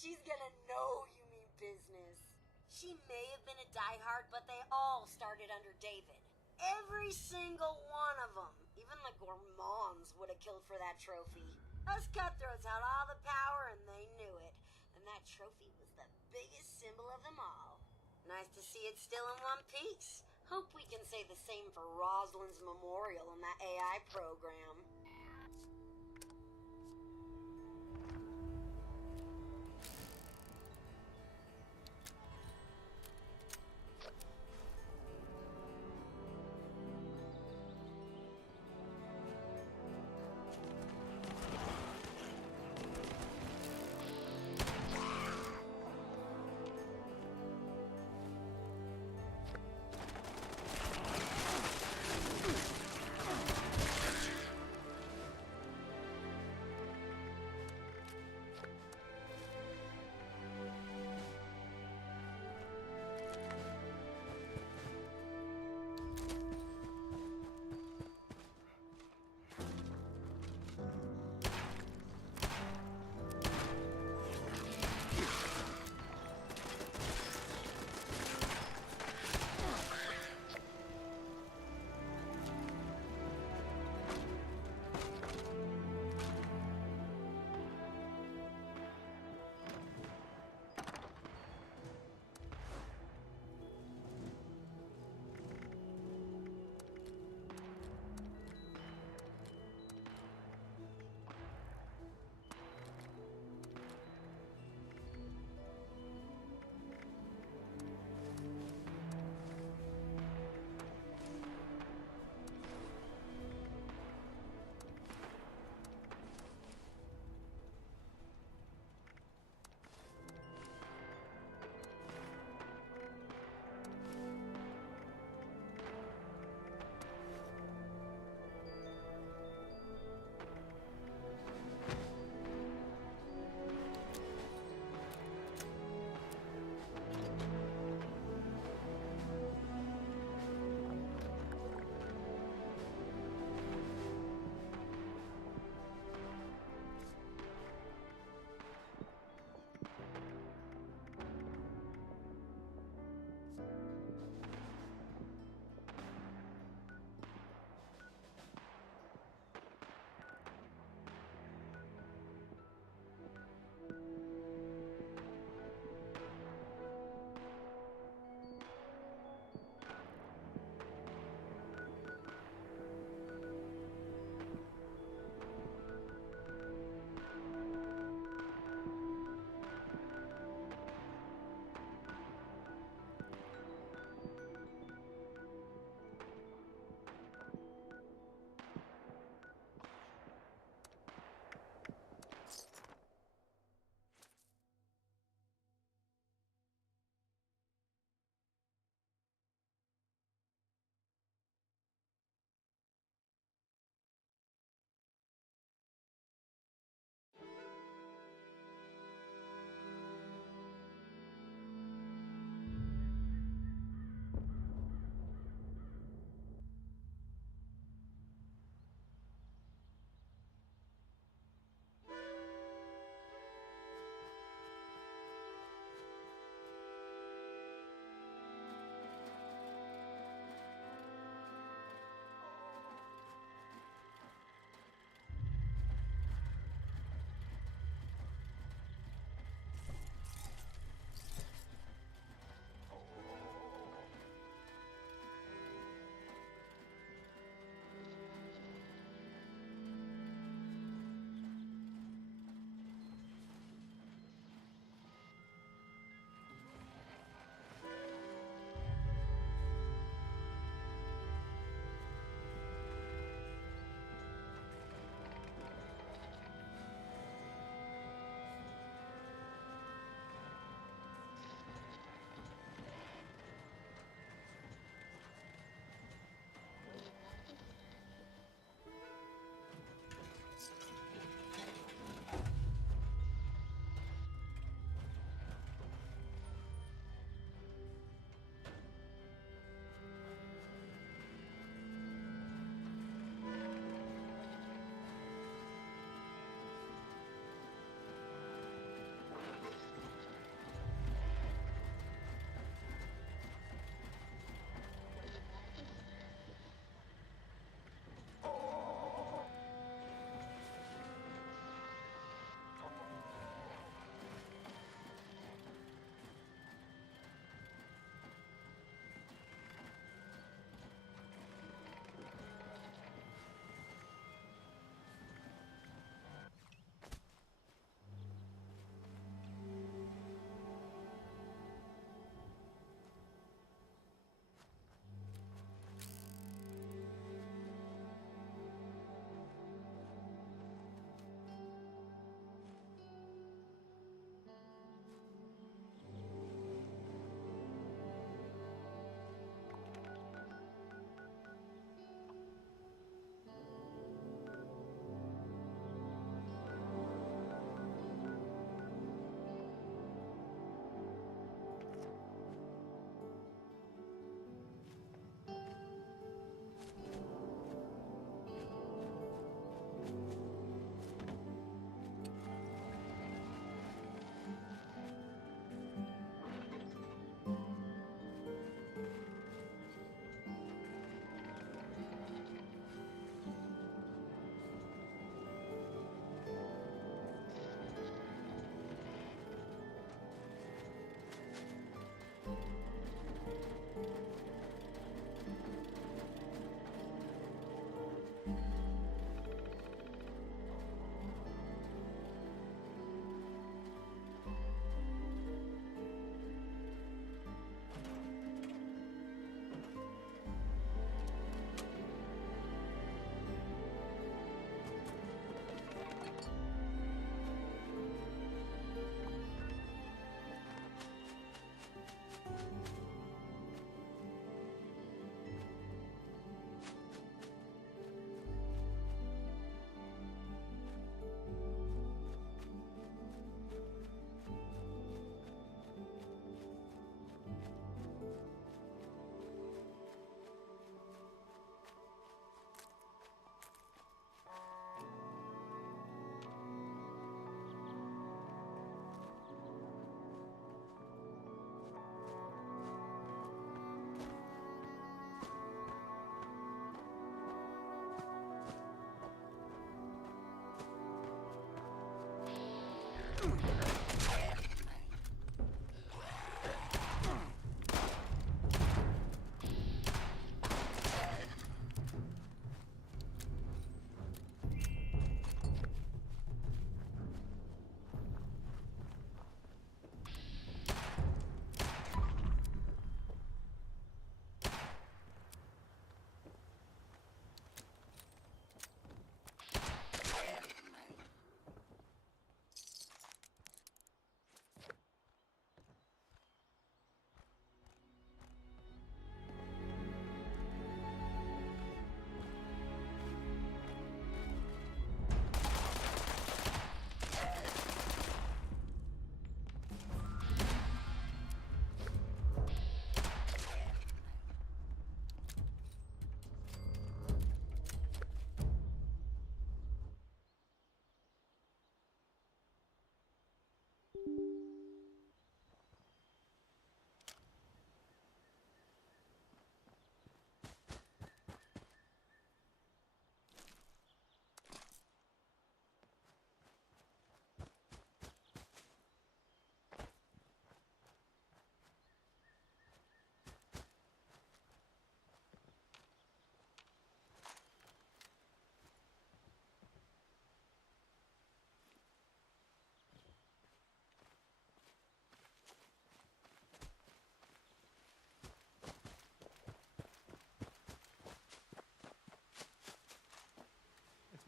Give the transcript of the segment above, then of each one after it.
She's gonna know you mean business. She may have been a diehard, but they all started under David. Every single one of them. Even the gourmands would have killed for that trophy. Us cutthroats had all the power and they knew it. And that trophy was the biggest symbol of them all. Nice to see it still in one piece. Hope we can say the same for Rosalind's memorial in that AI program.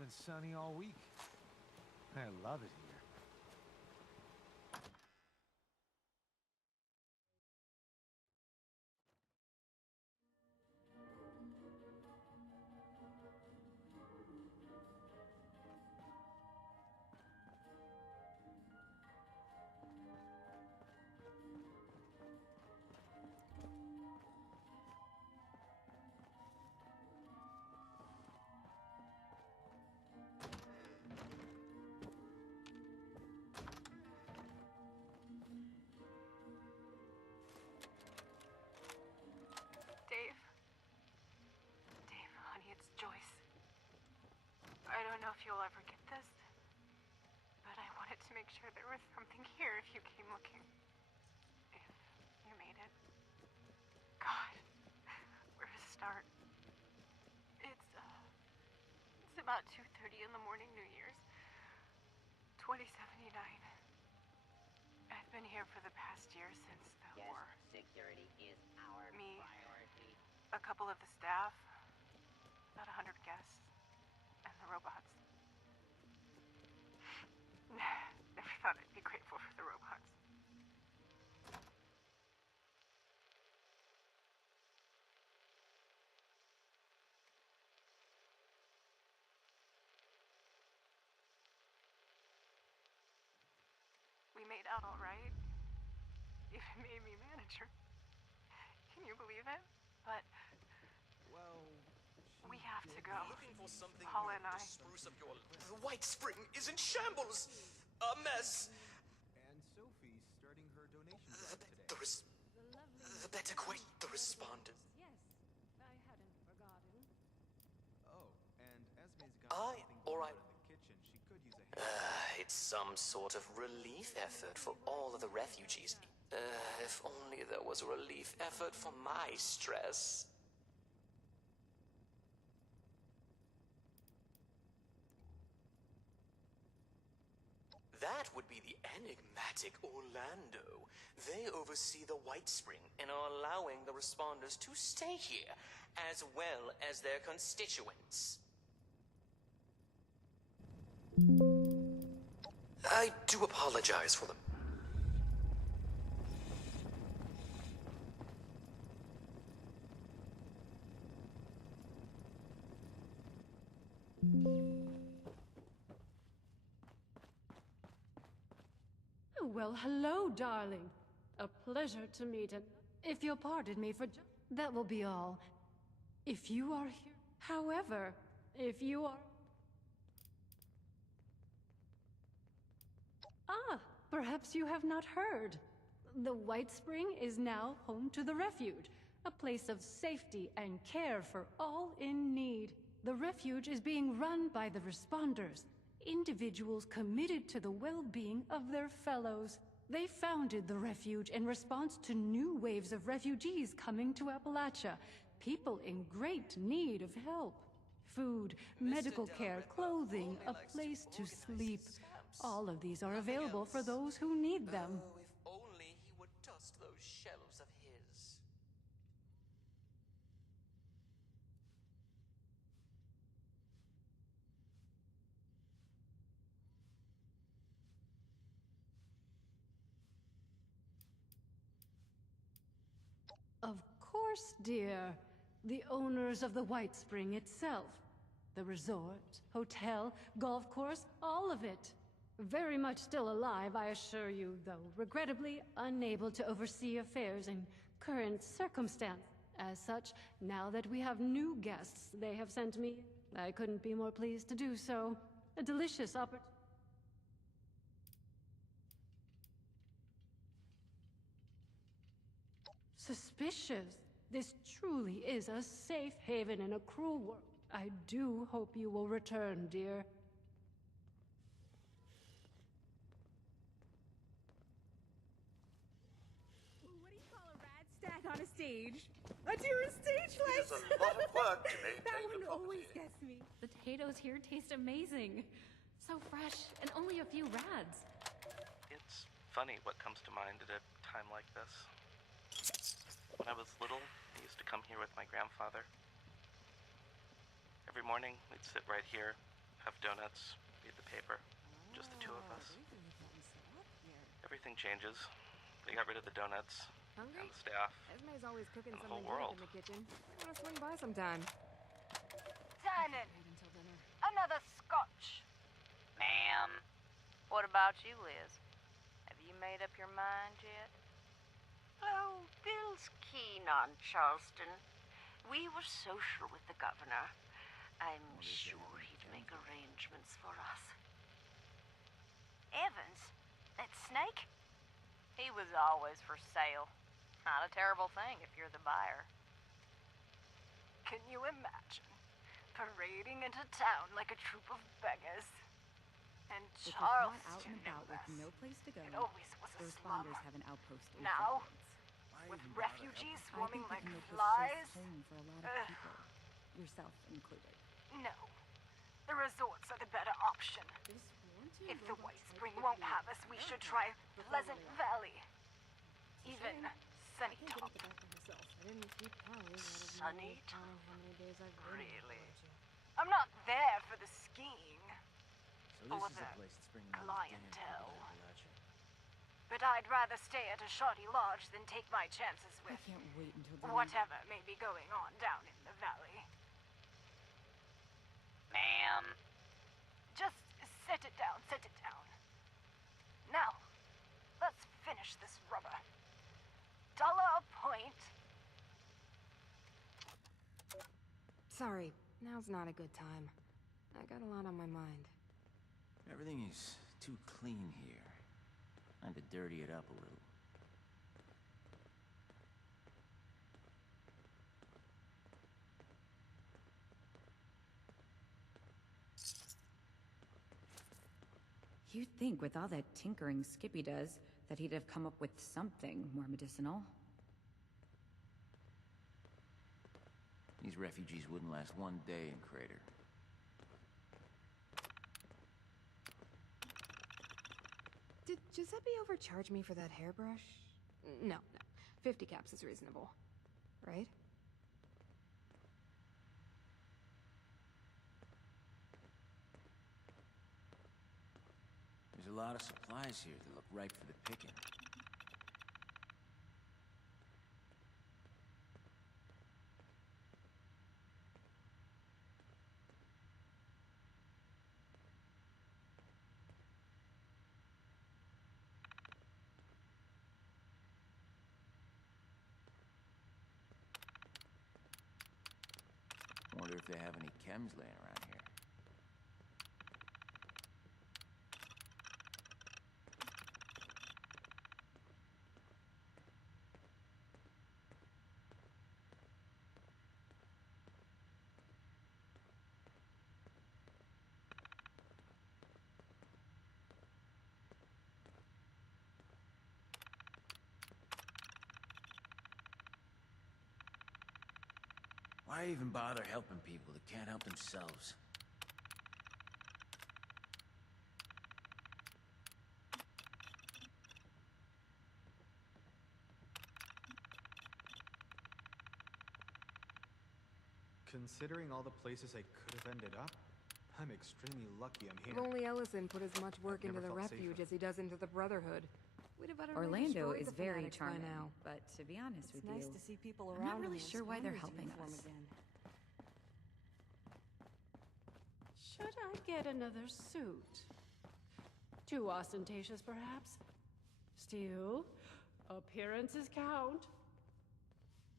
been sunny all week. I love it here. Dave, honey, it's Joyce. I don't know if you'll ever get this, but I wanted to make sure there was something here if you came looking. If you made it. God, where to start? It's about 2:30 in the morning, New Year's, 2079. I've been here for the past year since the war. Security is our priority. A couple of the staff, about 100 guests, and the robots. Never thought I'd be grateful for the robots. We made out all right. Even made me manager. Can you believe it? But Well, we have to go. Looking for something Paula new and I. to spruce up your... The White Spring is in shambles! A mess! and Sophie's starting her donation drive today. The better quit the responders. Yes, I hadn't forgotten. Oh, and Esme's got something all going right. on in the kitchen. She could use a hand. It's some sort of relief effort for all of the refugees. If only there was a relief effort for my stress. That would be the enigmatic Orlando. They oversee the White Spring and are allowing the responders to stay here, as well as their constituents. I do apologize for them. Well, hello, darling. A pleasure to meet and if you'll pardon me for that will be all. If you are here, however, if you are... Ah, perhaps you have not heard. The White Spring is now home to the Refuge, a place of safety and care for all in need. The Refuge is being run by the Responders, individuals committed to the well-being of their fellows. They founded the Refuge in response to new waves of refugees coming to Appalachia, people in great need of help. Food, medical care, clothing, a place to sleep. All of these are available for those who need them. Oh, if only he would dust those shelves of his. Of course, dear. The owners of the White Spring itself. The resort, hotel, golf course, all of it. Very much still alive, I assure you, though regrettably unable to oversee affairs in current circumstance. As such, now that we have new guests they have sent me, I couldn't be more pleased to do so. A delicious opportunity. Suspicious. This truly is a safe haven in a cruel world. I do hope you will return, dear. What do you call a rad stag on a stage? A tourist stage light! It's a lot of work to maintain That the one always property. gets me. The potatoes here taste amazing. So fresh, and only a few rads. It's funny what comes to mind at a time like this. When I was little, I used to come here with my grandfather. Every morning, we'd sit right here have donuts, read the paper. Just the two of us. Everything changes. They got rid of the donuts. Hungry? And the staff. Esme's always cooking And the something whole good up world. in the kitchen. I want to swing by sometime. Tannen, Until dinner. another scotch. Ma'am. What about you, Liz? Have you made up your mind yet? Oh, Bill's keen on Charleston. We were social with the governor. I'm sure he'd make arrangements for us. Evans? That snake? He was always for sale. Not a terrible thing if you're the buyer. Can you imagine? Parading into town like a troop of beggars. And If you're caught Charleston, out and about with no place to go, it always was the a slum. responders have an outpost in Now, Fairbanks. with refugees I swarming think like you can make this flies? place home for a lot of Ugh. people, yourself included. No. The resorts are the better option. If the White Spring won't have us, we should try Pleasant Valley. Even Sunny Top. Sunny Top? Really? I'm not there for the skiing. Or the clientele. But I'd rather stay at a shoddy lodge than take my chances I with can't wait until dinner. whatever may be going on down in the valley. Ma'am. Just set it down, set it down. Now, let's finish this rubber. $1 a point. Sorry, now's not a good time. I got a lot on my mind. Everything is too clean here. Time to dirty it up a little. You'd think with all that tinkering Skippy does, that he'd have come up with something more medicinal. These refugees wouldn't last one day in Crater. Did Giuseppe overcharge me for that hairbrush? No, no. 50 caps is reasonable. Right? There's a lot of supplies here that look ripe for the picking. Wonder if they have any chems laying around here. Why even bother helping people that can't help themselves? Considering all the places I could have ended up, I'm extremely lucky I'm here. If only Ellison put as much work I've into never the felt refuge safer. as he does into the Brotherhood. We'd have utterly Orlando destroyed is the very fanatics by charming, now. but to be honest It's with nice you, to see people I'm around not really in the sure why they're Responders helping uniform us. again. Should I get another suit? Too ostentatious, perhaps? Still, appearances count.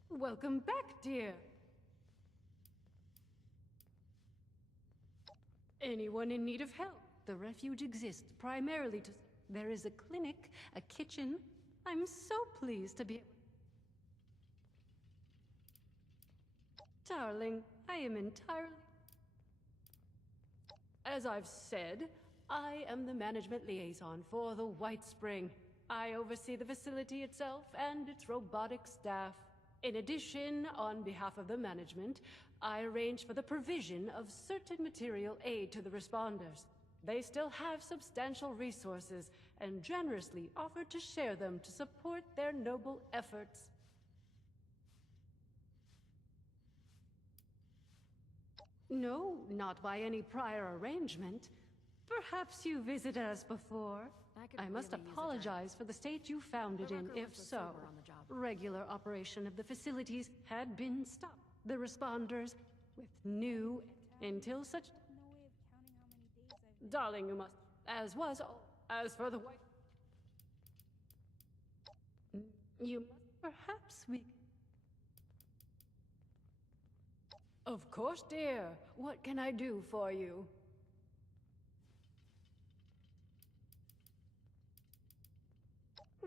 Welcome back, dear. Anyone in need of help? The refuge exists primarily to... There is a clinic, a kitchen. I'm so pleased to be... Darling, I am entirely... As I've said, I am the management liaison for the White Spring. I oversee the facility itself and its robotic staff. In addition, on behalf of the management, I arrange for the provision of certain material aid to the responders. They still have substantial resources and generously offer to share them to support their noble efforts. No, not by any prior arrangement. Perhaps you visited us before. I must apologize for the state you found it in, if so. Regular operation of the facilities had been stopped. The responders with new until such... Darling, you must... As was... As for the white... You... Perhaps we... Of course, dear. What can I do for you?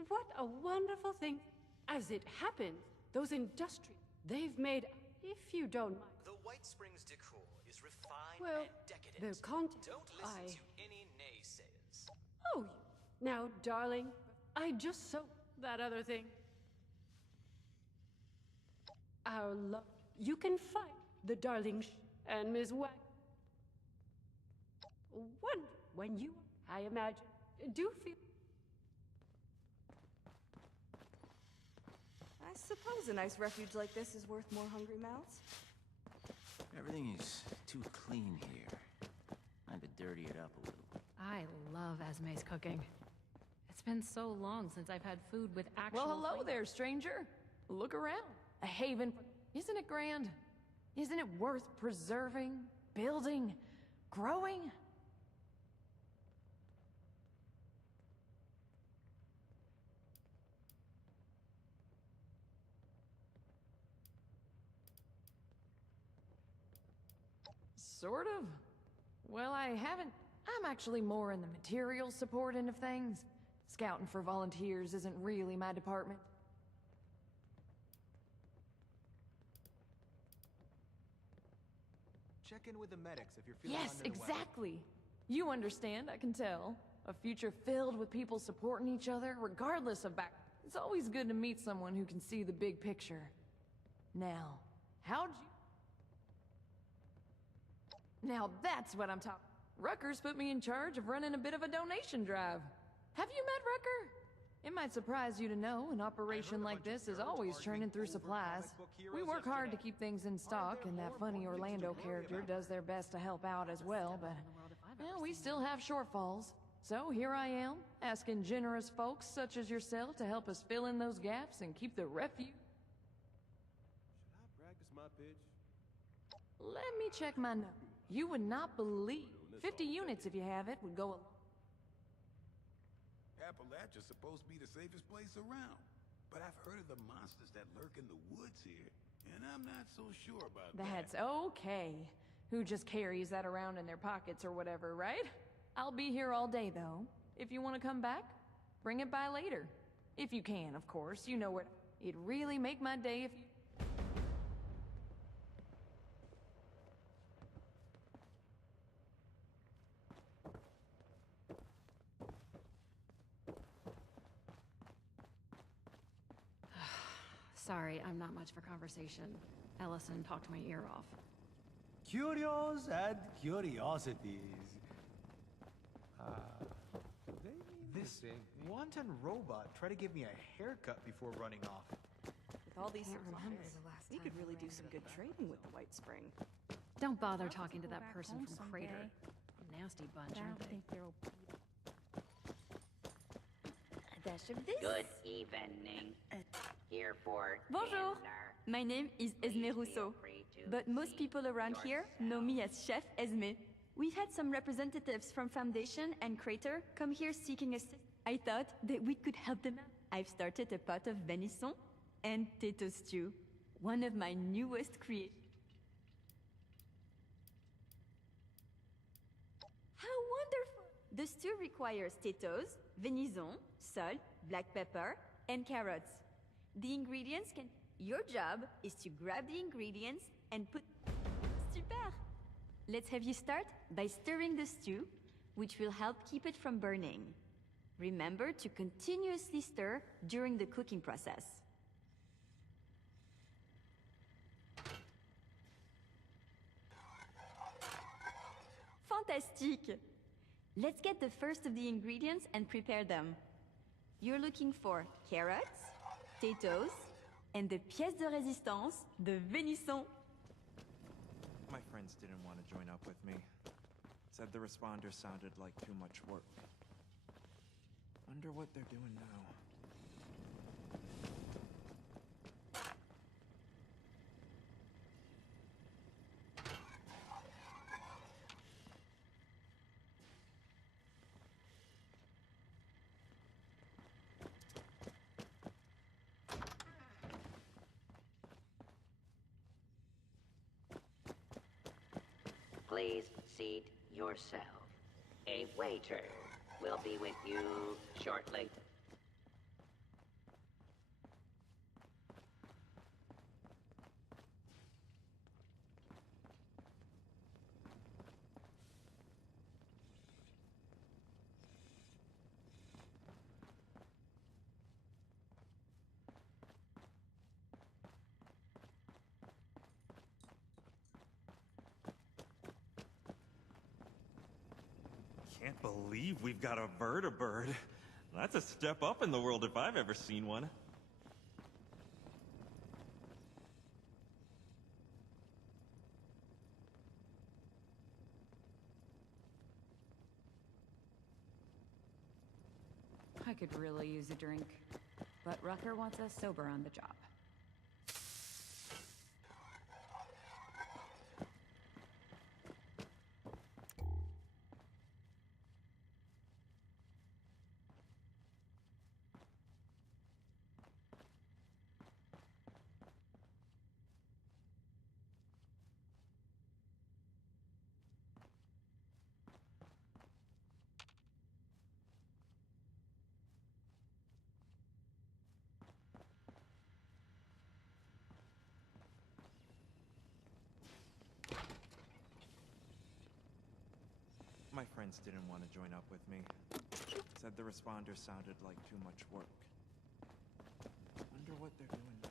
What a wonderful thing. As it happened, those industries, they've made... If you don't mind... The White Springs decor is refined Well, and decadent. the content... Don't listen to any naysayers. Oh, now, darling, I just saw that other thing. Our love... You can find the darling and Miss Wang. When you, I imagine, do feel... I suppose a nice refuge like this is worth more hungry mouths. Everything is too clean here. I had to dirty it up a little. I love Esme's cooking. It's been so long since I've had food with actual Well, hello flavor. there, stranger. Look around. A haven. Isn't it grand? Isn't it worth preserving, building, growing? Sort of. Well, I haven't... I'm actually more in the material support end of things. Scouting for volunteers isn't really my department. Check in with the medics if you're feeling Yes, under the weather. exactly. You understand, I can tell. A future filled with people supporting each other, regardless of back... It's always good to meet someone who can see the big picture. Now, how'd you... Now that's what I'm talking... Rutgers put me in charge of running a bit of a donation drive. Have you met Rucker? It might surprise you to know an operation like this is always churning through supplies. We work hard to keep things in stock, and that funny Orlando character does their best to help out as well, but well, we still have shortfalls. So here I am, asking generous folks such as yourself to help us fill in those gaps and keep the refuge. Should I practice my pitch? Let me check my notes. You would not believe 50 units if you have it would go along. Appalachia's supposed to be the safest place around. But I've heard of the monsters that lurk in the woods here, and I'm not so sure about that. That's okay. Who just carries that around in their pockets or whatever, right? I'll be here all day, though. If you want to come back, bring it by later. If you can, of course. You know where... It'd really make my day if you... Sorry, I'm not much for conversation. Ellison talked my ear off. Curios and curiosities. This wanton robot tried to give me a haircut before running off. With all these supplies, we could really do some good trading with the White Spring. Don't bother talking to that person from Crater. Nasty bunch, aren't they? A dash of this. Good evening. Here for Bonjour. dinner. My name is Esme Rousseau, but most people around here know me as Chef Esme. We've had some representatives from Foundation and Crater come here seeking assistance. I thought that we could help them out. I've started a pot of venison and potato stew, one of my newest creations. How wonderful! The stew requires potatoes, venison, salt, black pepper, and carrots. The ingredients can... Your job is to grab the ingredients and put... Super! Let's have you start by stirring the stew, which will help keep it from burning. Remember to continuously stir during the cooking process. Fantastique! Let's get the first of the ingredients and prepare them. You're looking for carrots, potatoes, and the pièce de résistance, the venison. My friends didn't want to join up with me. Said the responder sounded like too much work. Wonder what they're doing now. Please seat yourself. A waiter will be with you shortly. Can't believe we've got a vertibird. That's a step up in the world if I've ever seen one. I could really use a drink, but Rucker wants us sober on the job. My friends didn't want to join up with me. Said the responder sounded like too much work. Wonder what they're doing now.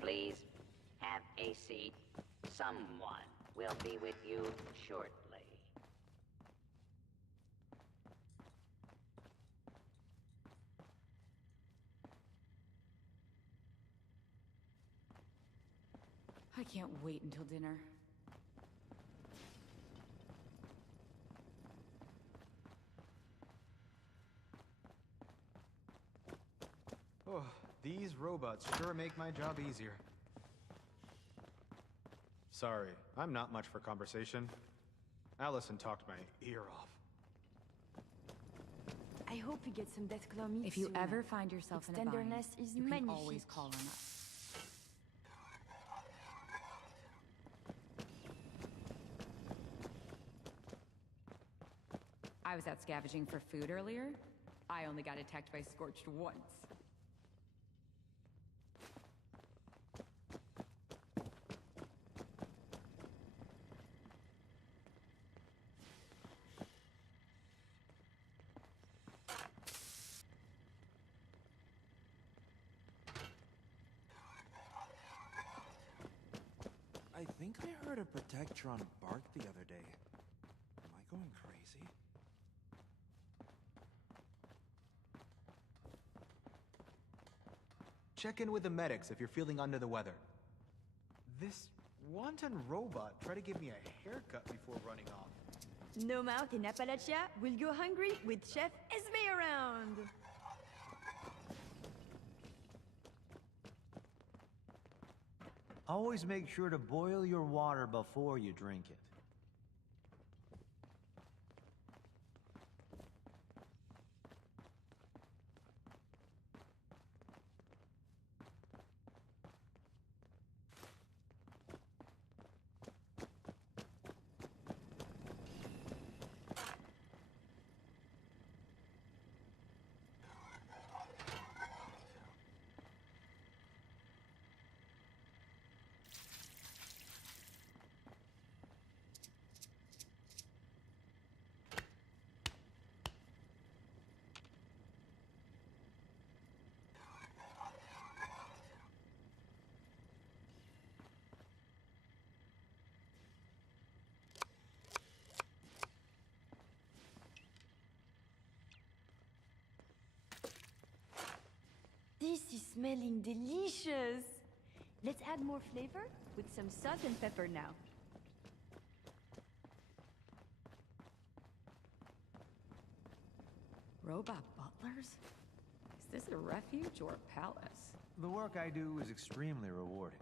Please have a seat. Someone will be with you shortly. I can't wait until dinner. Oh, these robots sure make my job easier. Sorry, I'm not much for conversation. Allison talked my ear off. I hope you get some Desclomine If you soon. ever find yourself Its in a bind, tenderness is you can magnifique. always call on us. I was out scavenging for food earlier. I only got attacked by Scorched once. I think I heard a Protectron bark the other day. Am I going crazy? Check in with the medics if you're feeling under the weather. This wanton robot tried to give me a haircut before running off. No mouth in Appalachia will go hungry with Chef Esme around. Always make sure to boil your water before you drink it. smelling delicious. Let's add more flavor with some salt and pepper now. Robot butlers? Is this a refuge or a palace? The work I do is extremely rewarding.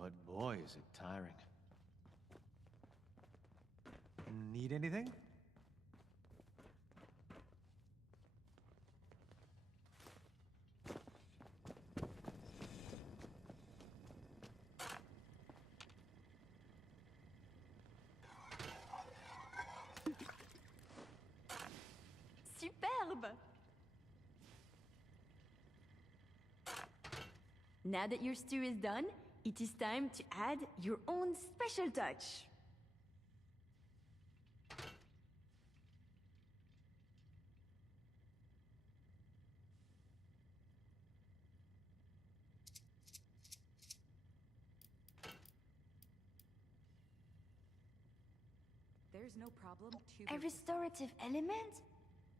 But boy, is it tiring. Need anything? Superbe! Now that your stew is done, it is time to add your own special touch. There's no problem A restorative element?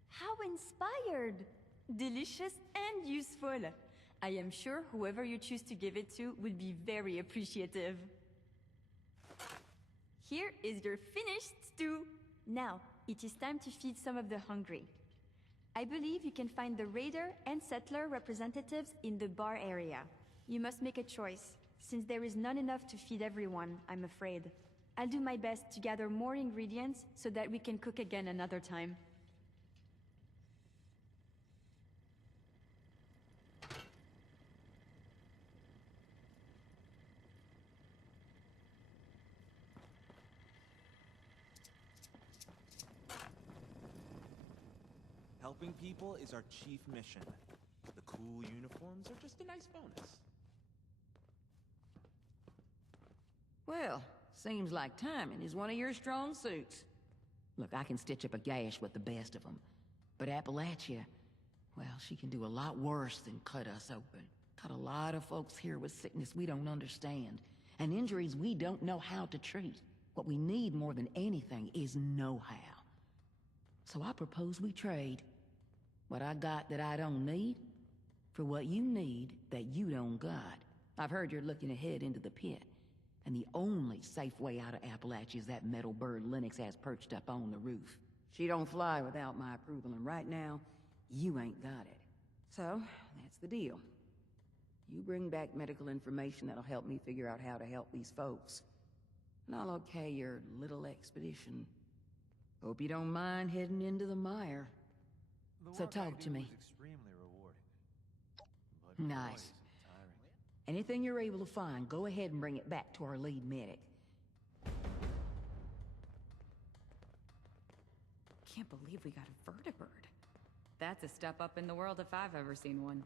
How inspired! Delicious and useful. I am sure whoever you choose to give it to will be very appreciative. Here is your finished stew. Now, it is time to feed some of the hungry. I believe you can find the raider and settler representatives in the bar area. You must make a choice, since there is not enough to feed everyone, I'm afraid. I'll do my best to gather more ingredients so that we can cook again another time. Helping people is our chief mission. The cool uniforms are just a nice bonus. Well, seems like timing is one of your strong suits. Look, I can stitch up a gash with the best of them. But Appalachia, well, she can do a lot worse than cut us open. Got a lot of folks here with sickness we don't understand, and injuries we don't know how to treat. What we need more than anything is know-how. So I propose we trade. What I got that I don't need, for what you need that you don't got. I've heard you're looking ahead into the pit, and the only safe way out of Appalachia is that metal bird Lennox has perched up on the roof. She don't fly without my approval, and right now, you ain't got it. So, that's the deal. You bring back medical information that'll help me figure out how to help these folks. And I'll okay your little expedition. Hope you don't mind heading into the mire. So talk to me. Extremely rewarding. Nice. Anything you're able to find, go ahead and bring it back to our lead medic. Can't believe we got a vertibird. That's a step up in the world if I've ever seen one.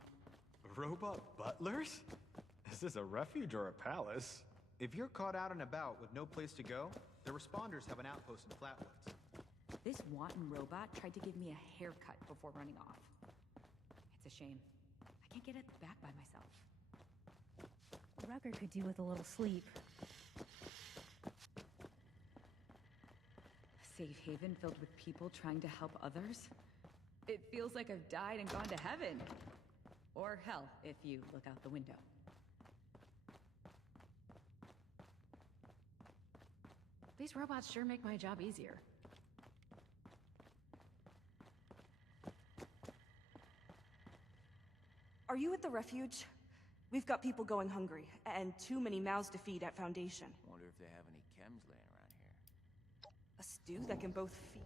Robot butlers? Is this a refuge or a palace? If you're caught out and about with no place to go, the responders have an outpost in Flatwoods. This wanton robot tried to give me a haircut before running off. It's a shame. I can't get at the back by myself. Rucker could do with a little sleep. A safe haven filled with people trying to help others? It feels like I've died and gone to heaven. Or hell, if you look out the window. These robots sure make my job easier. Are you at the refuge? We've got people going hungry, and too many mouths to feed at Foundation. Wonder if they have any chems laying around here. A stew that can both feed...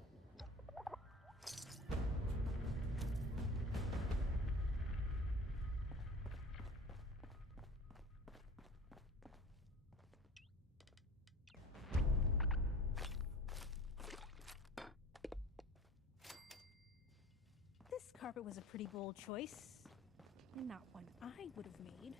This carpet was a pretty bold choice. And not one I would have made.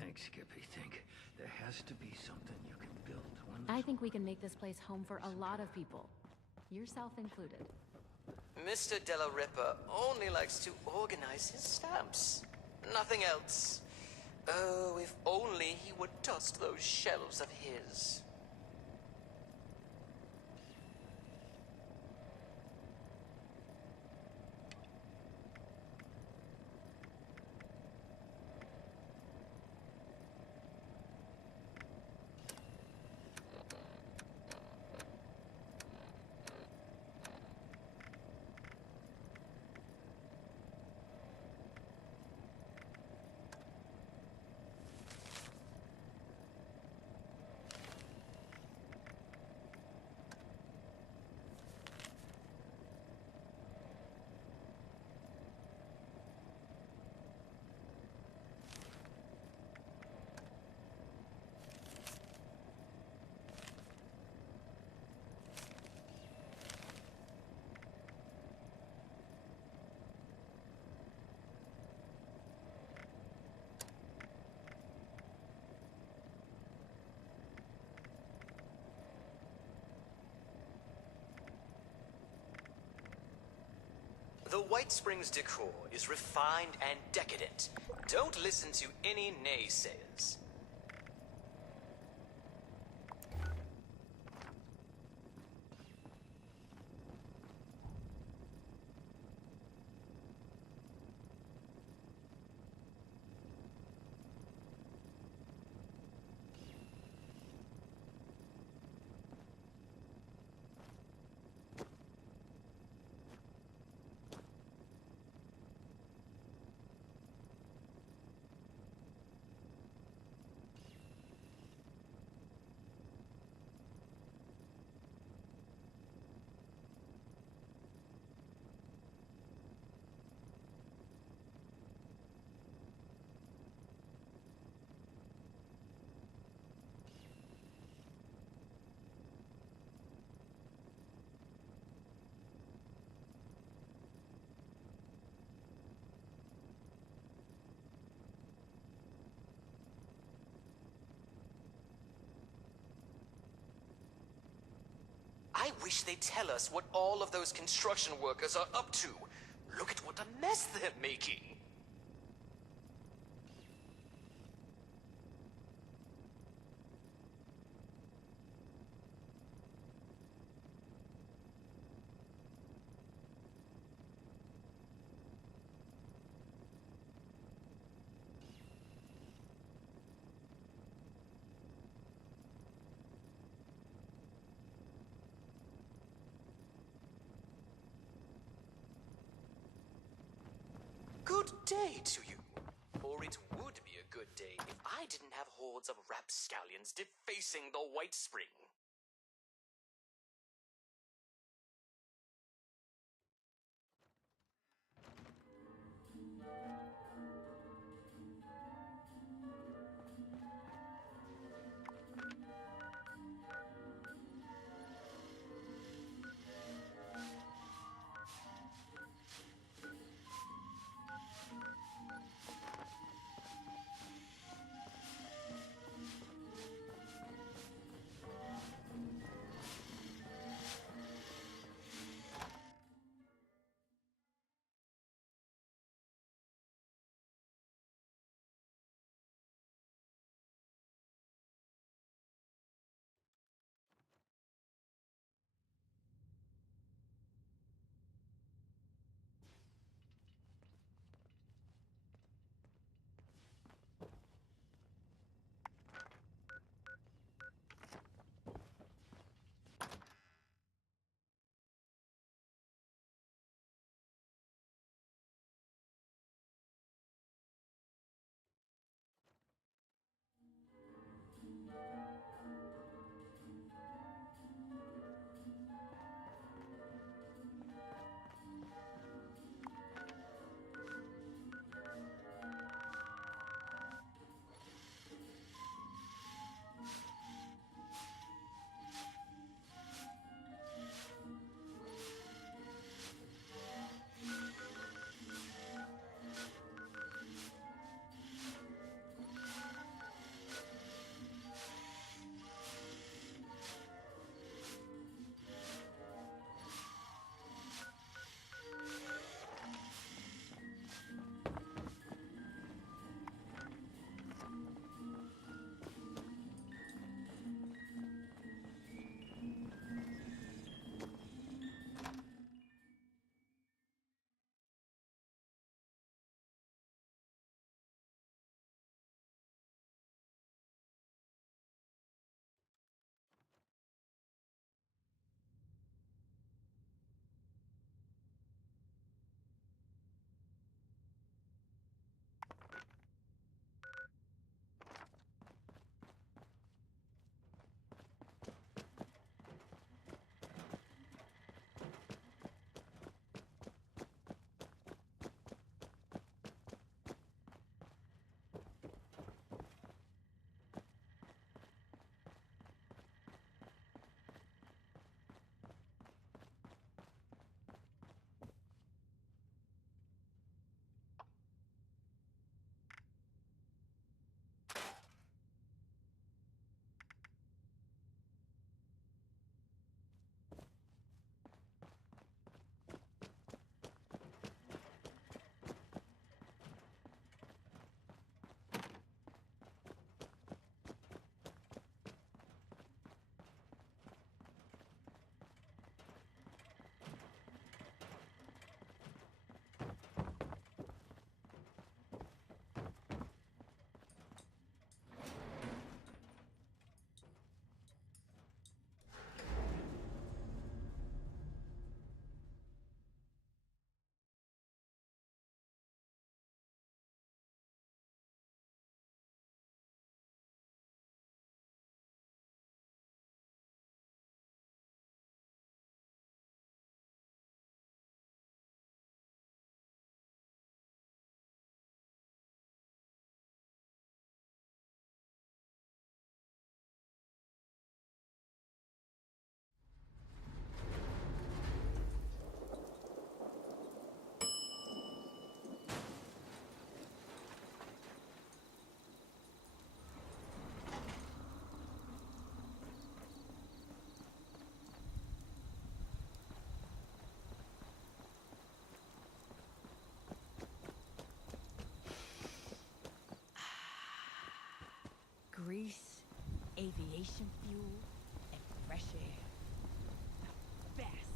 Thanks, Skippy. Think there has to be something you can build. I think we can make this place home for a lot of people. Yourself included. Mr. Della Ripa only likes to organize his stamps. Nothing else. Oh, if only he would dust those shelves of his. White Springs decor is refined and decadent. Don't listen to any naysayers. I wish they'd tell us what all of those construction workers are up to. Look at what a mess they're making. Good day to you. Or it would be a good day if I didn't have hordes of rapscallions defacing the White Spring. aviation fuel, and fresh air. The best.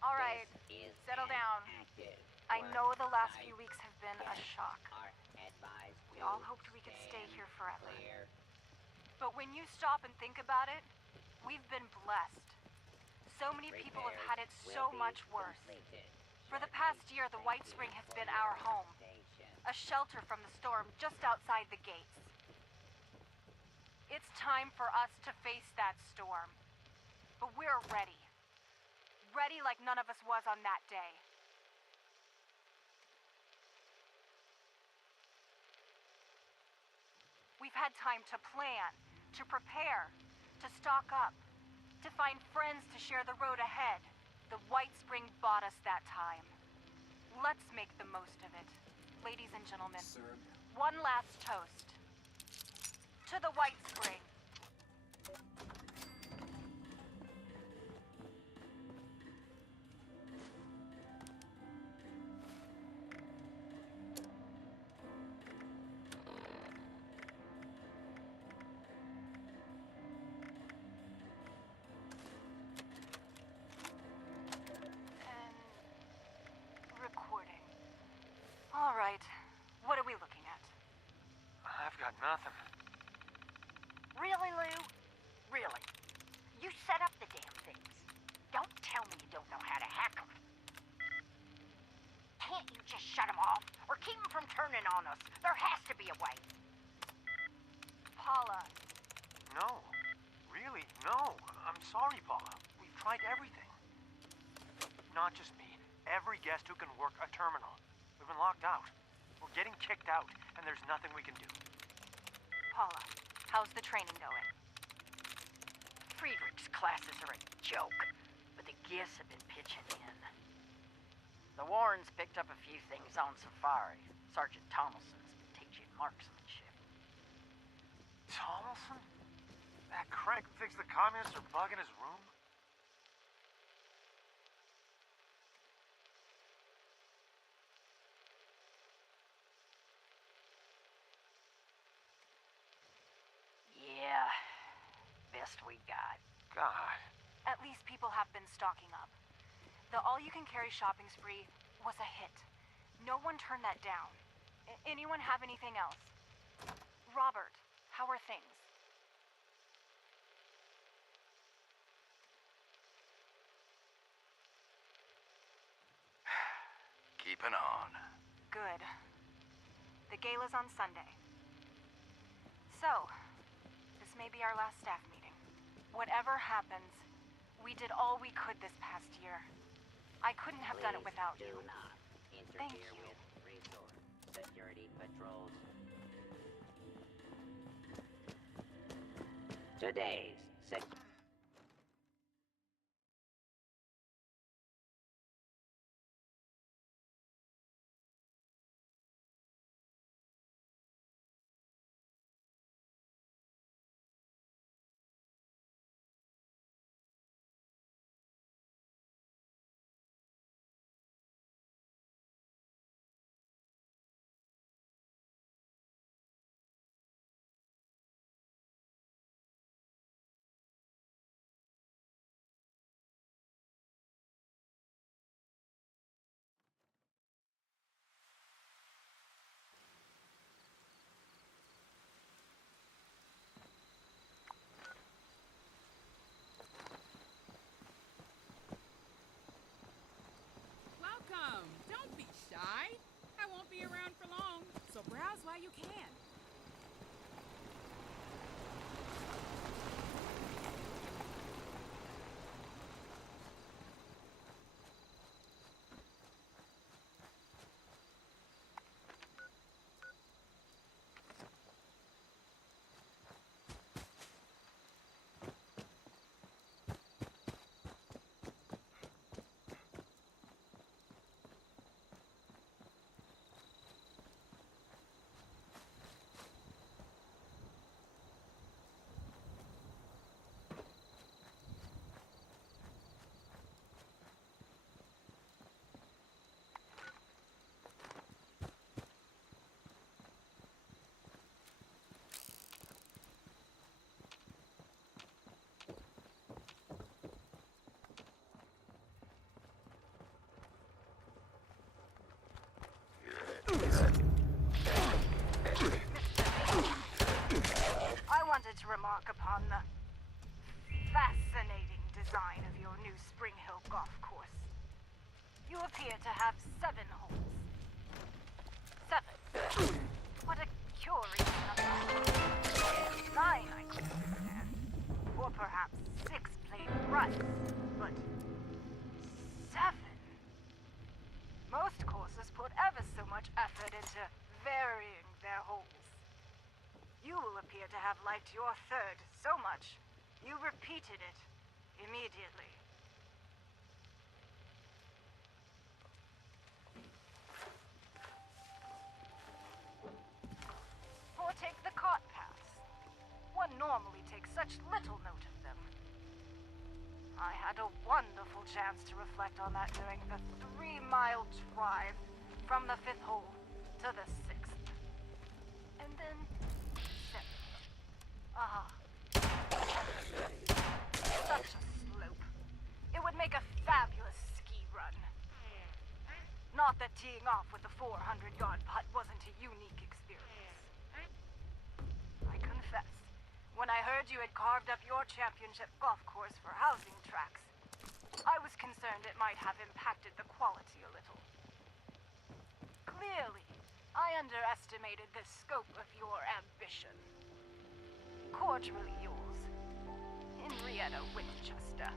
All right. Settle down. I know the last few weeks have been a shock. We all hoped we could stay here forever. But when you stop and think about it, we've been blessed. So many people have had it so much worse. For the past year, the White Spring has been our home. A shelter from the storm just outside the gates. It's time for us to face that storm. But we're ready. Ready like none of us was on that day. We've had time to plan, to prepare, to stock up, to find friends to share the road ahead. The White Spring bought us that time. Let's make the most of it. Ladies and gentlemen, one last toast. To the White Spring. All right. What are we looking at? I've got nothing. Really, Lou? Really? You set up the damn things. Don't tell me you don't know how to hack them. Can't you just shut them off? Or keep them from turning on us? There has to be a way. Paula. No. Really, no. I'm sorry, Paula. We've tried everything. Not just me. Every guest who can work a terminal. We've been locked out. We're getting kicked out, and there's nothing we can do. Paula, how's the training going? Friedrich's classes are a joke, but the guests have been pitching in. The Warrens picked up a few things on safari. Sergeant Thomason's been teaching marksmanship. Thomason? That crank who thinks the communists are bugging his room? Yeah, best we got. God. At least people have been stocking up. The all-you-can-carry shopping spree was a hit. No one turned that down. Anyone have anything else? Robert, how are things? Keeping on. Good. The gala's on Sunday. So, this may be our last staff meeting. Whatever happens, we did all we could this past year. I couldn't have done it without you. Thank you. With resource security patrols. Today's remark upon the fascinating design of your new Spring Hill golf course. You appear to have 7 holes. 7. What a curious number. 9, I could understand. Or perhaps 6 played right. But 7? Most courses put ever so much effort into varying their holes. You will appear to have liked your 3rd so much, you repeated it immediately. Or take the cart paths. One normally takes such little note of them. I had a wonderful chance to reflect on that during the 3-mile drive from the 5th hole to the 6th. And then 7th. Ah. Such a slope. It would make a fabulous ski run. Not that teeing off with the 400-yard putt wasn't a unique experience. I confess, when I heard you had carved up your championship golf course for housing tracks, I was concerned it might have impacted the quality a little. Clearly, I underestimated the scope of your ambition. Cordially yours, Henrietta Winchester.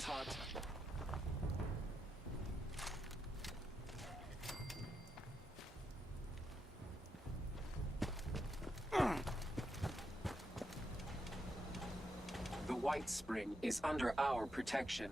Weapons hot. The White Spring is under our protection.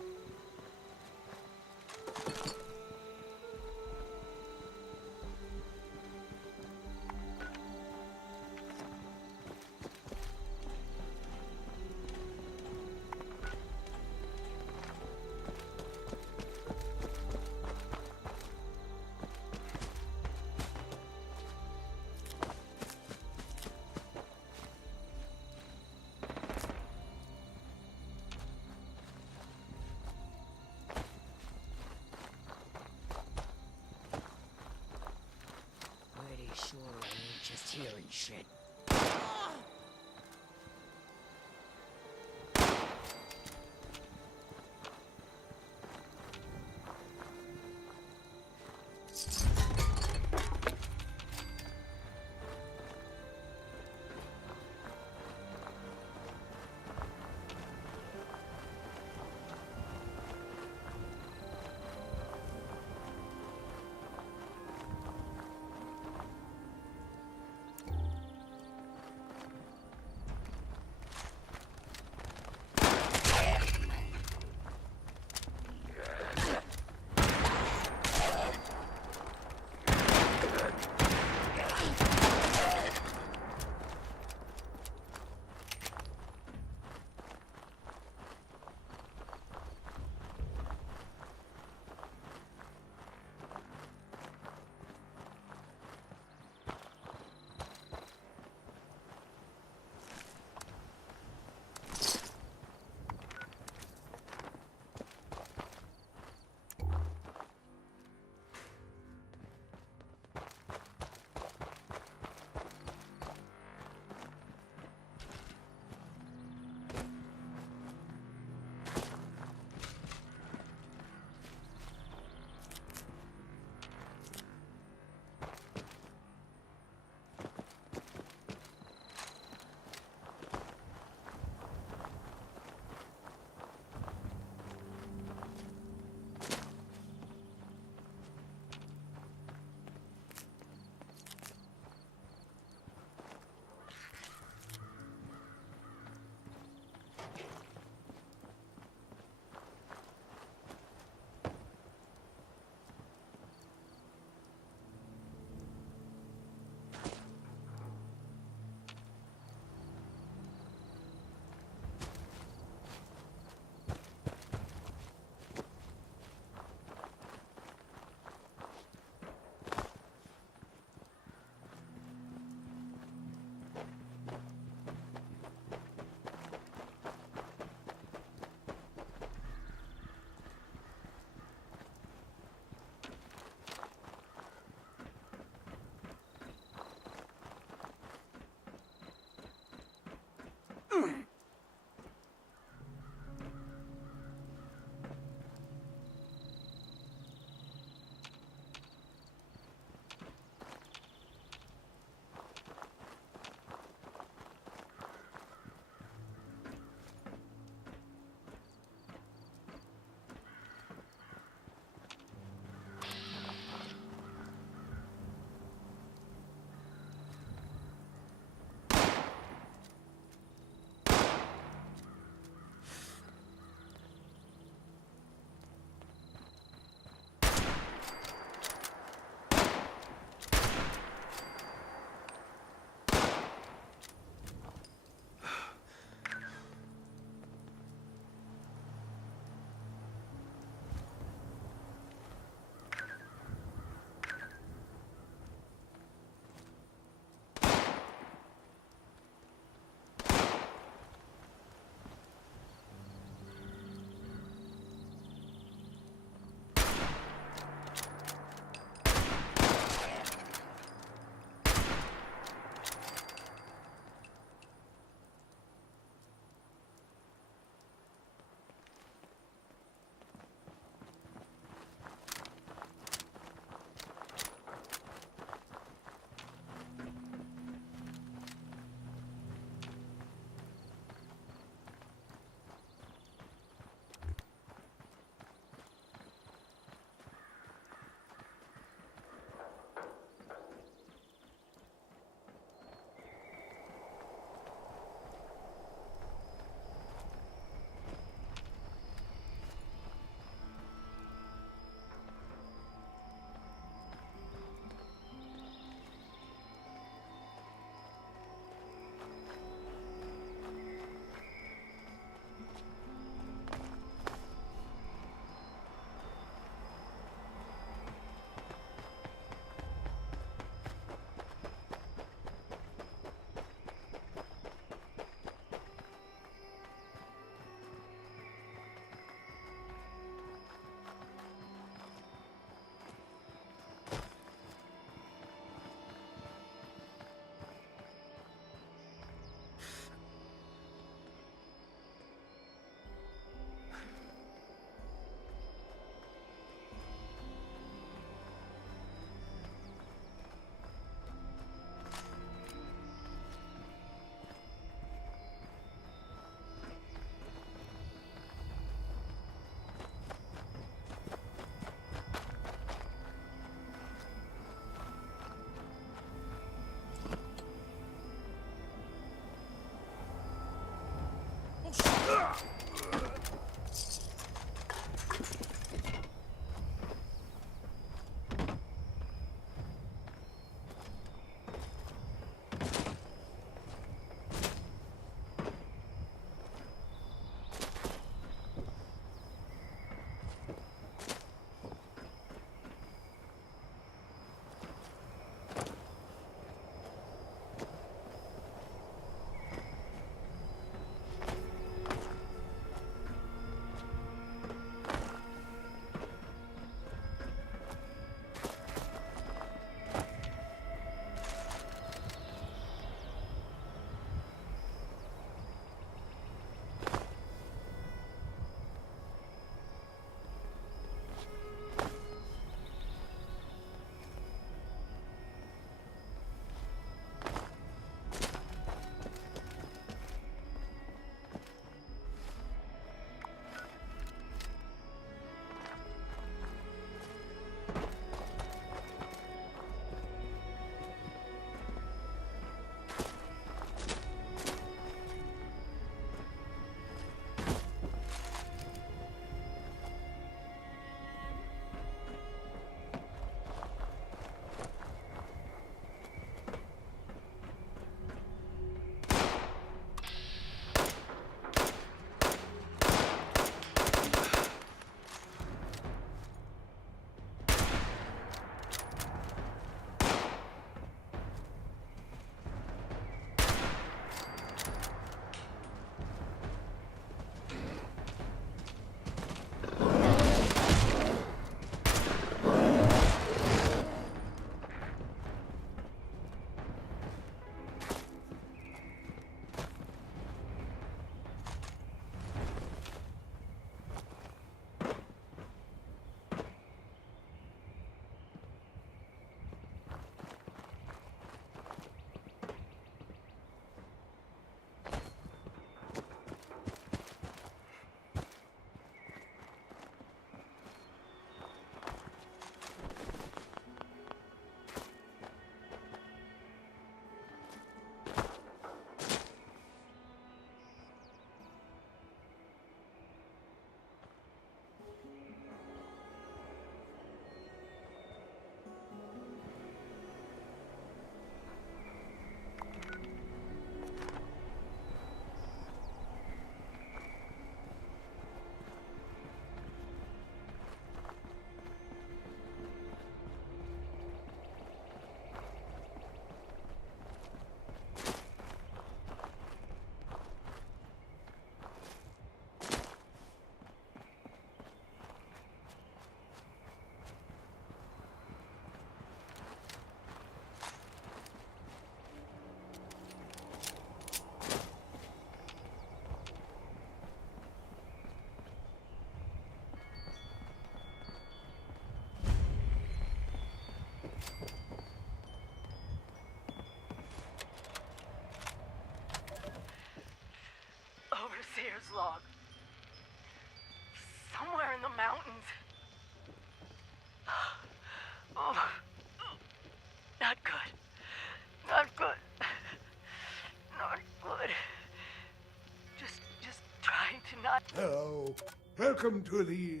welcome to the,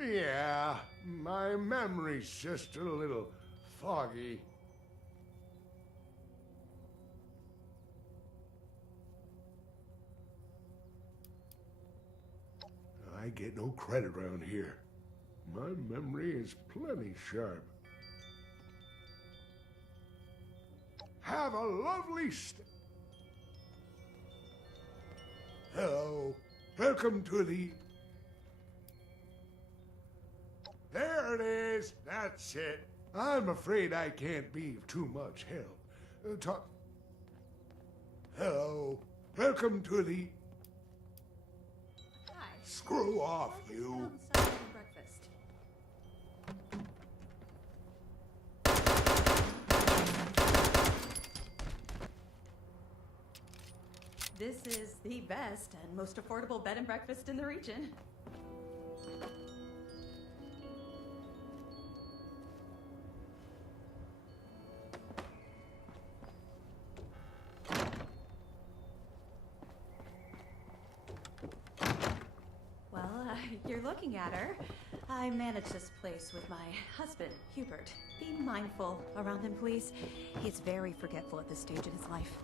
Yeah, my memory's just a little foggy. I get no credit around here. My memory is plenty sharp. Have a lovely Hello. Welcome to the... There it is. That's it. I'm afraid I can't be of too much help. Hello. Welcome to the... Hi. Screw off, you. Breakfast. This is the best and most affordable bed and breakfast in the region. You're looking at her. I manage this place with my husband, Hubert. Be mindful around him, please. He's very forgetful at this stage in his life.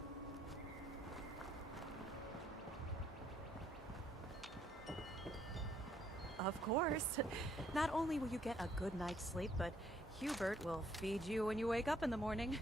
Of course. Not only will you get a good night's sleep, but Hubert will feed you when you wake up in the morning.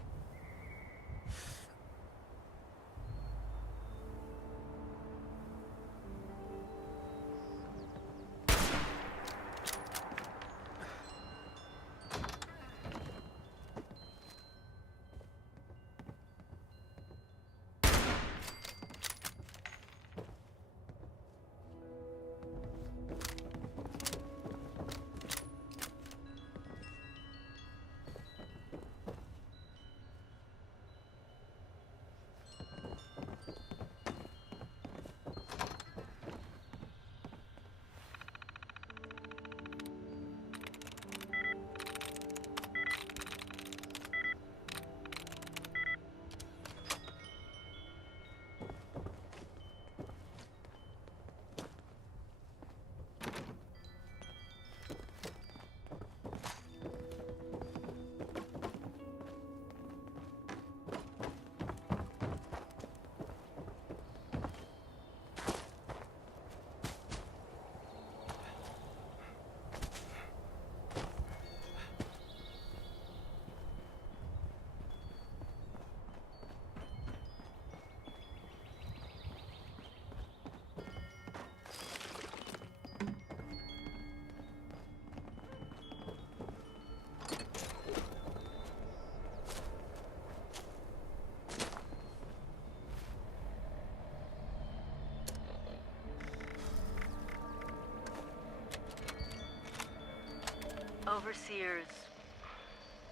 Overseer's...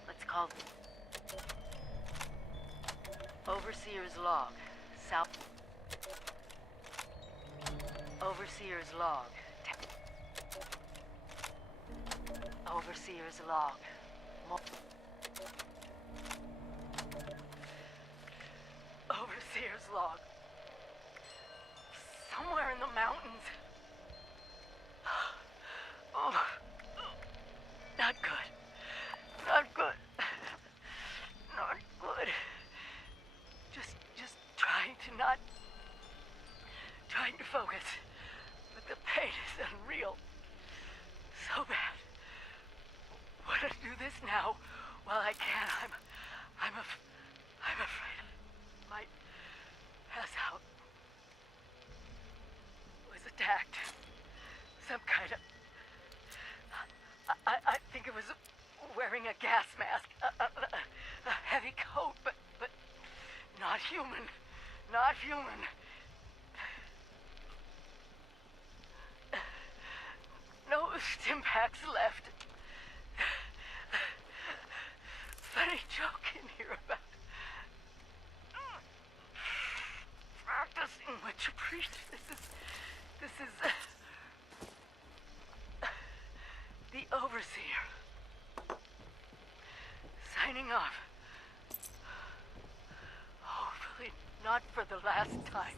let's call it... Overseer's log. South... Overseer's log. Overseer's log. Overseer's log. Somewhere in the mountains. Oh. Not good. Not good. Not good. Just trying to not... trying to focus. But the pain is unreal. So bad. What to do this now? Well, I can. I'm afraid I might pass out. Was attacked. Some kind of... I think it was wearing a gas mask, a heavy coat, but not human, not human. No stim packs left. funny joke in here about practicing what you preach. This is the Overseer. Signing off. Hopefully not for the last time.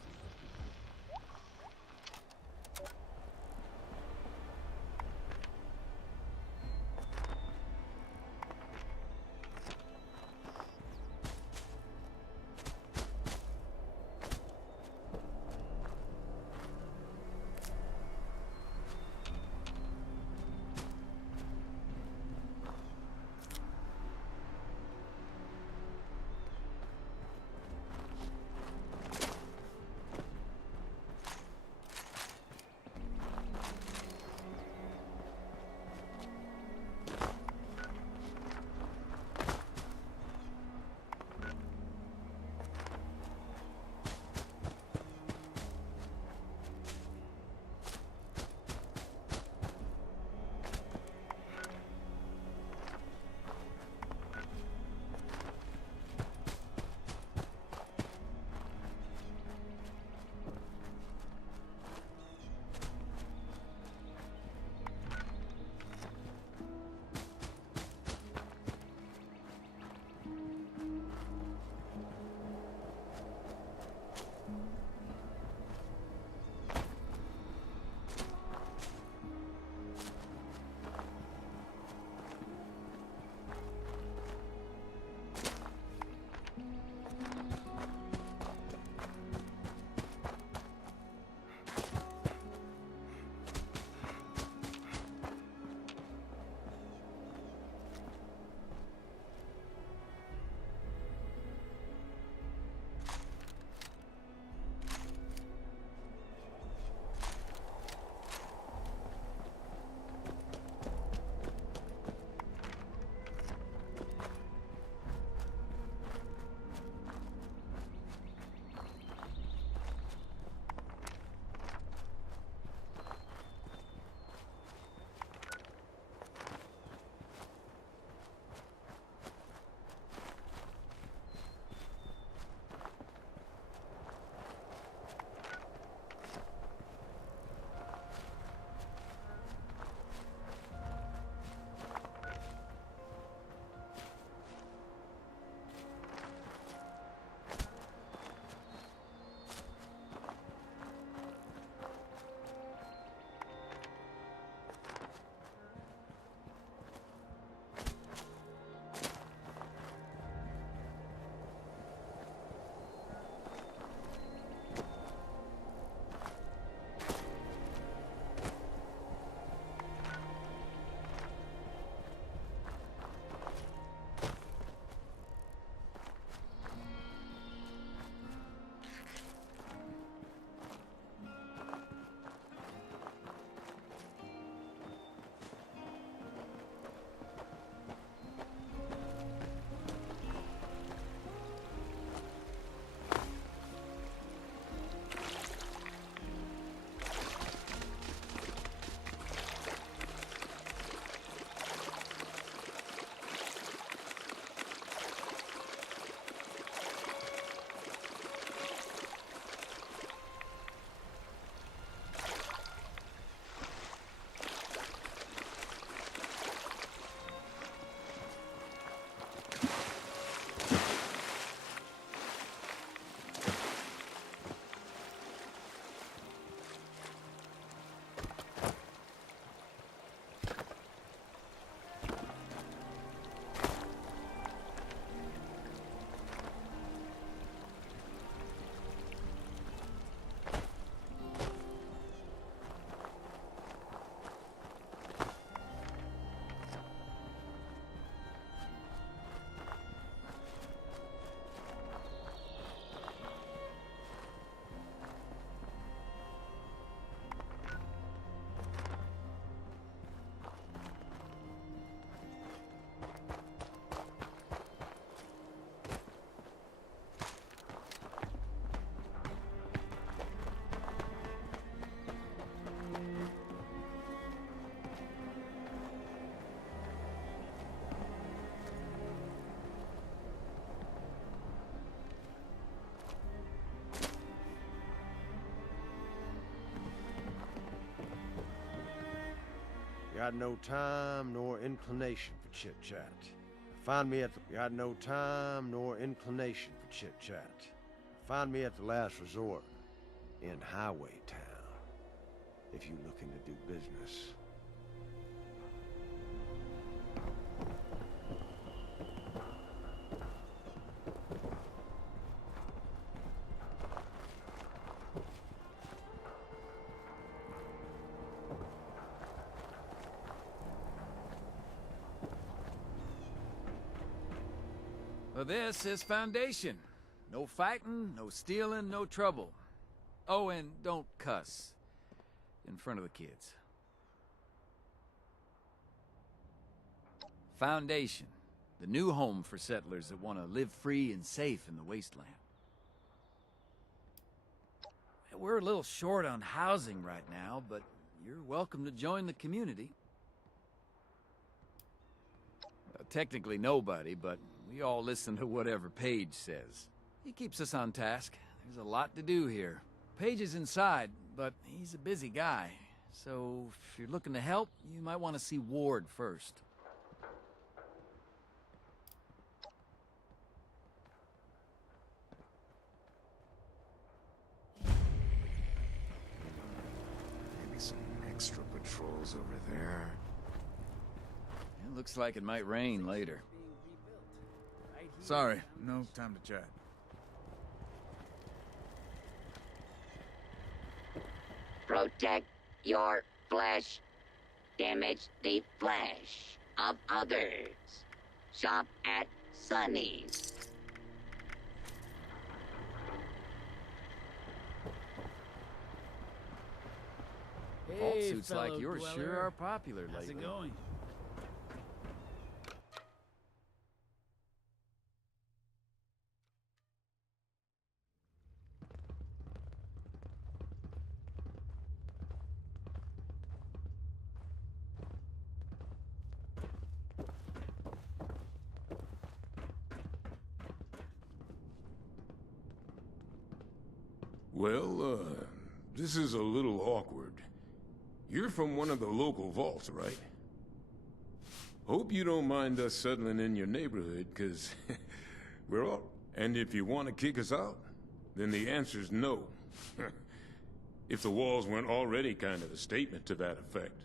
had no time nor inclination for chit-chat. Find me at the... You had no time nor inclination for chit-chat. Find me at the last resort in Highway Town, if you're looking to do business. Well, this is Foundation. No fighting, no stealing, no trouble. Oh, and don't cuss in front of the kids. Foundation, the new home for settlers that want to live free and safe in the wasteland. We're a little short on housing right now, but you're welcome to join the community. Technically nobody, but we all listen to whatever Paige says. He keeps us on task. There's a lot to do here. Paige is inside, but he's a busy guy. So if you're looking to help, you might want to see Ward first. Maybe some extra patrols over there. It looks like it might rain later. Sorry, no time to chat. Protect your flesh. Damage the flesh of others. Shop at Sunny's. Vault Hey, suits like fellow yours dweller. sure are popular How's lately. it going? Well, this is a little awkward. You're from one of the local vaults, right? Hope you don't mind us settling in your neighborhood, 'cause we're all... And if you want to kick us out, then the answer's no. If the walls weren't already kind of a statement to that effect.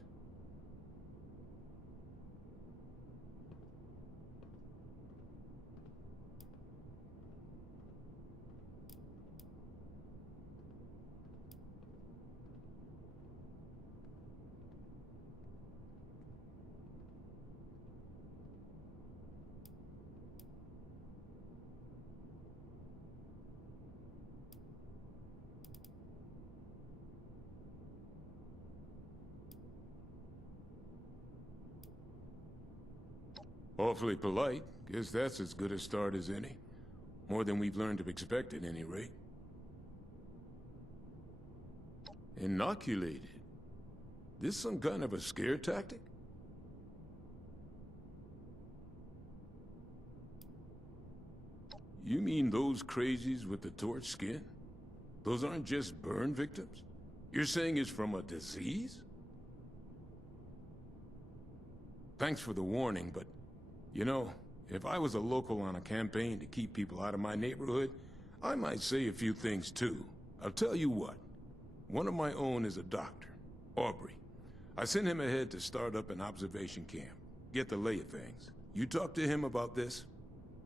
Awfully polite. Guess that's as good a start as any. More than we've learned to expect at any rate. Inoculated? This some kind of a scare tactic? You mean those crazies with the torch skin? Those aren't just burn victims? You're saying it's from a disease? Thanks for the warning, but... You know, if I was a local on a campaign to keep people out of my neighborhood, I might say a few things too. I'll tell you what. One of my own is a doctor, Aubrey. I sent him ahead to start up an observation camp, get the lay of things. You talk to him about this.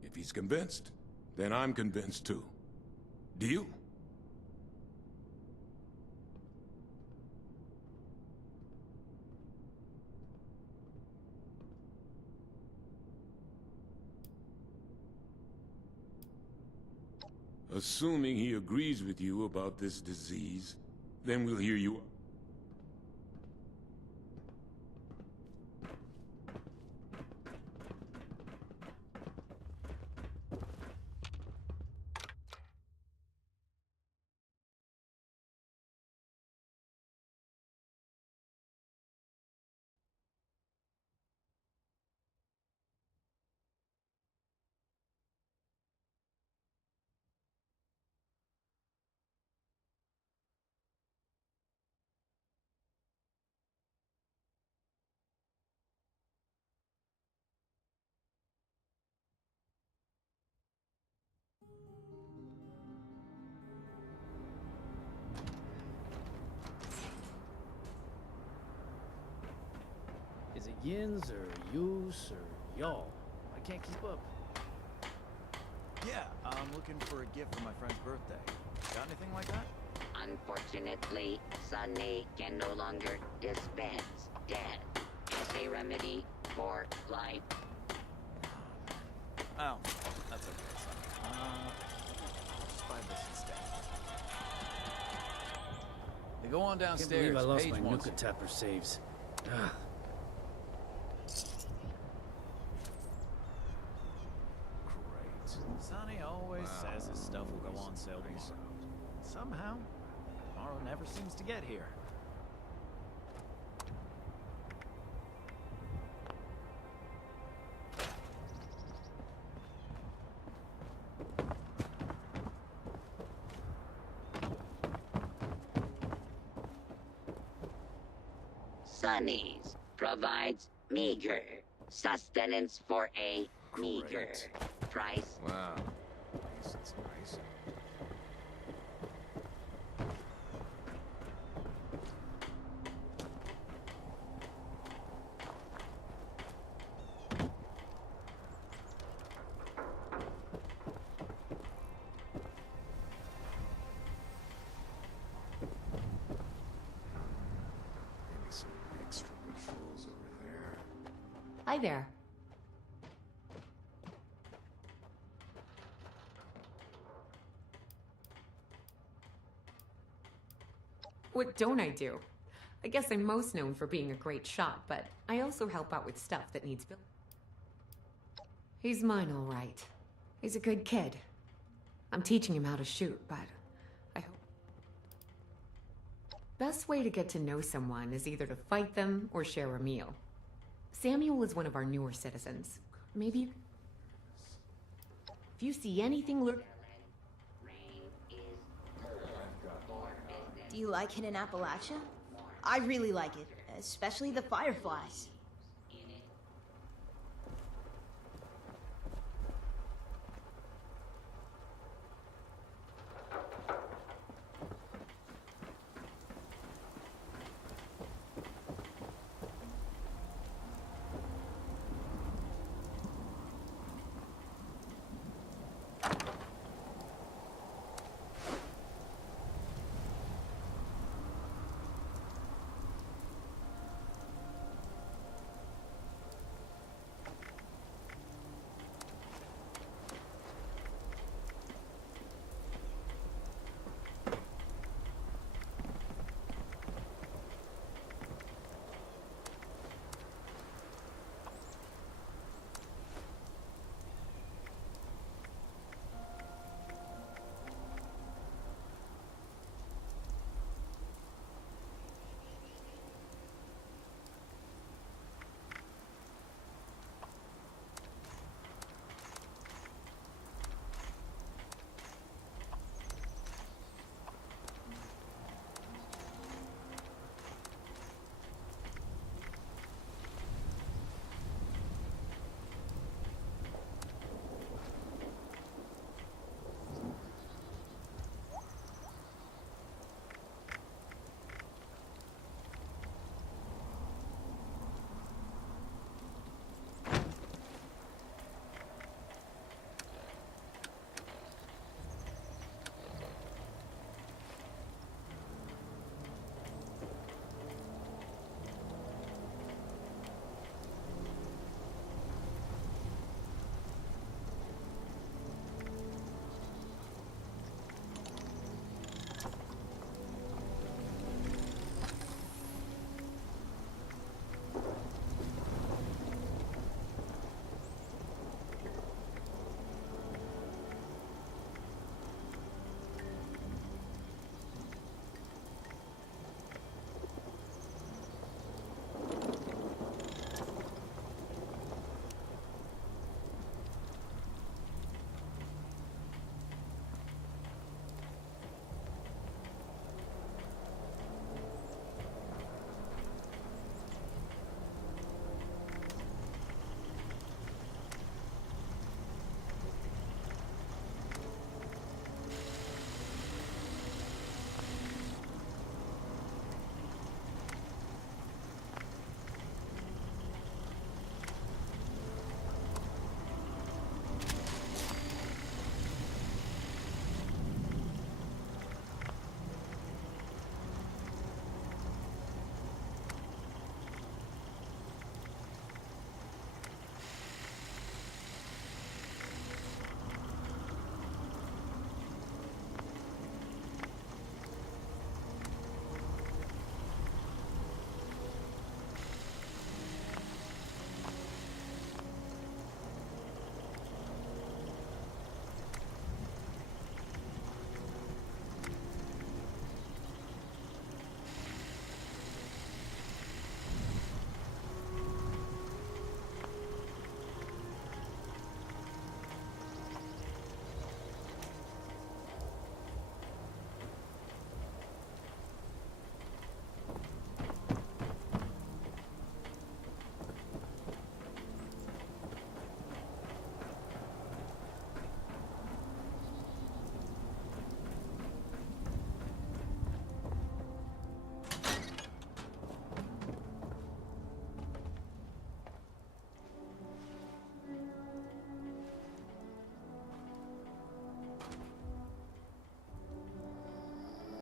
If he's convinced, then I'm convinced too. Deal? Assuming he agrees with you about this disease, then we'll hear you. yins or yous or y'all? I can't keep up. Yeah, I'm looking for a gift for my friend's birthday. Got anything like that? Unfortunately, Sunny can no longer dispense death as a remedy for life. Oh, that's okay, son. Just buy this instead. They go on Can't downstairs. believe I lost Paige my wants Nuka Tapper saves. Ah. Sonny always says his stuff will go on sale tomorrow. Somehow, tomorrow never seems to get here. Sunny's provides meager sustenance for a meager price. Wow. Nice, that's nice. Maybe some extra patrols over there. Hi there. What don't I do? I guess I'm most known for being a great shot, but I also help out with stuff that needs built. He's mine, all right. He's a good kid. I'm teaching him how to shoot, but I hope... Best way to get to know someone is either to fight them or share a meal. Samuel is one of our newer citizens. Maybe... If you see anything look... Do you like it in Appalachia? I really like it, especially the fireflies.